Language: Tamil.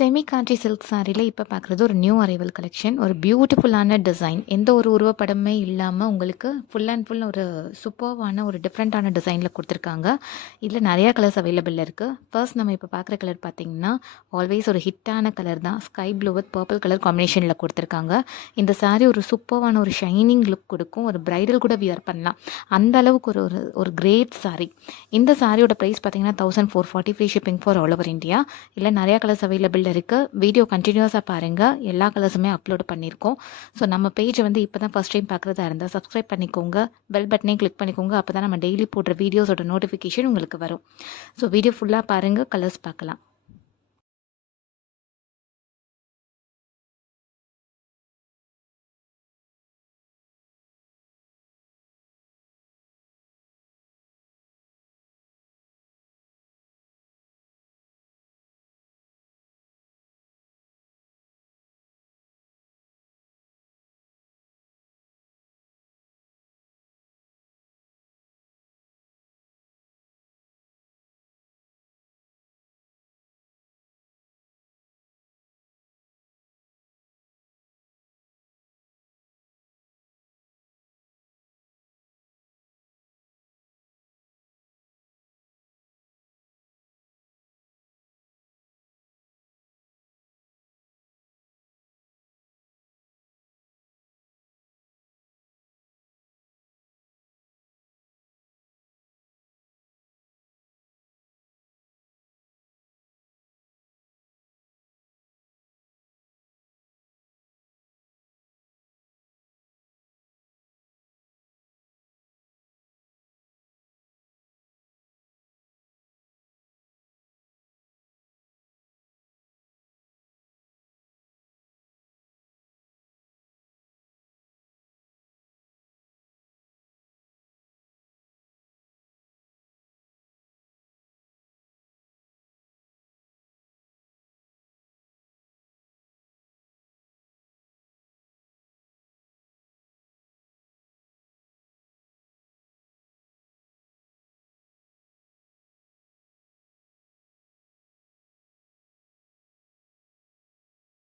செமி காஞ்சி சில்க் சாரியில் இப்போ பார்க்குறது ஒரு நியூ அரைவல் கலெக்ஷன். ஒரு பியூட்டிஃபுல்லான டிசைன். எந்த ஒரு உருவப்படமே இல்லாமல் உங்களுக்கு ஃபுல் அண்ட் ஃபுல் ஒரு சூப்பர்வான ஒரு டிஃப்ரெண்ட்டான டிசைனில் கொடுத்துருக்காங்க. இதில் நிறையா கலர்ஸ் அவைலபிள் இருக்குது. ஃபர்ஸ்ட் நம்ம இப்போ பார்க்குற கலர் பார்த்திங்கன்னா ஆல்வேஸ் ஒரு ஹிட்டான கலர் தான். Sky blue with purple colour காம்பினேஷனில் கொடுத்துருக்காங்க. இந்த சாரீ ஒரு சூப்பர்வான ஒரு ஷைனிங் லுக் கொடுக்கும். ஒரு பிரைடல் கூட வியர் பண்ணலாம். அந்த அளவுக்கு ஒரு ஒரு ஒரு கிரேட் சாரீ. இந்த சாரியோட ப்ரைஸ் பார்த்திங்கன்னா 1440 free shipping for all over India. இல்லை நிறையா கலர்ஸ் அவைலபிள் இருக்குது. வீடியோ கண்டினியூஸாக பாருங்கள். எல்லா கலர்ஸுமே அப்லோட் பண்ணியிருக்கோம். ஸோ நம்ம பேஜ் வந்து இப்போ தான் ஃபஸ்ட் டைம் பார்க்குறதா இருந்தால் சப்ஸ்கிரைப் பண்ணிக்கோங்க. பெல் பட்டனையும் கிளிக் பண்ணிக்கோங்க. அப்போ தான் நம்ம டெய்லி போடுற வீடியோஸோட நோட்டிஃபிகேஷன் உங்களுக்கு வரும். ஸோ வீடியோ ஃபுல்லாக பாருங்கள், கலர்ஸ் பார்க்கலாம்.